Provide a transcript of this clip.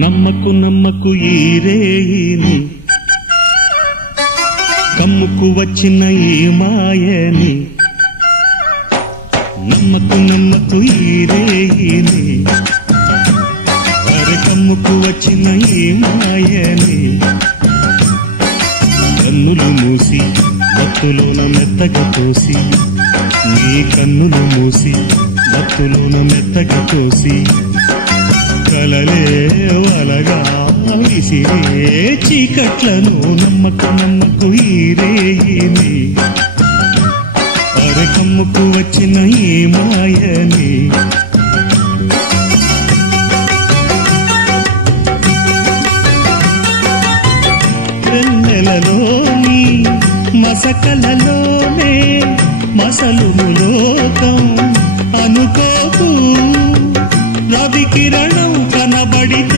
నమ్మకు నమ్మకు ఈ రేయిని, కమ్ముకు వచ్చిన ఈ మాయని. నమ్మకు నమ్మకు ఈ రేయిని, అరే కమ్ముకు వచ్చిన ఈ మాయని. కన్నులు మూసి మత్తులోన మెత్తగా తోసి, నీ కన్నులు మూసి మత్తులోన మెత్తగా తోసి, కలలే వలగా విసిరే చీకట్లను. నమ్మకు నమ్మకు ఈ రేయిని, అరే కమ్ముకు వచ్చిన ఈ మాయని. వెన్నెలలోని మసకలలోనే మసలుము లోకం అనుకోకు. రవి కిరణం కనబడి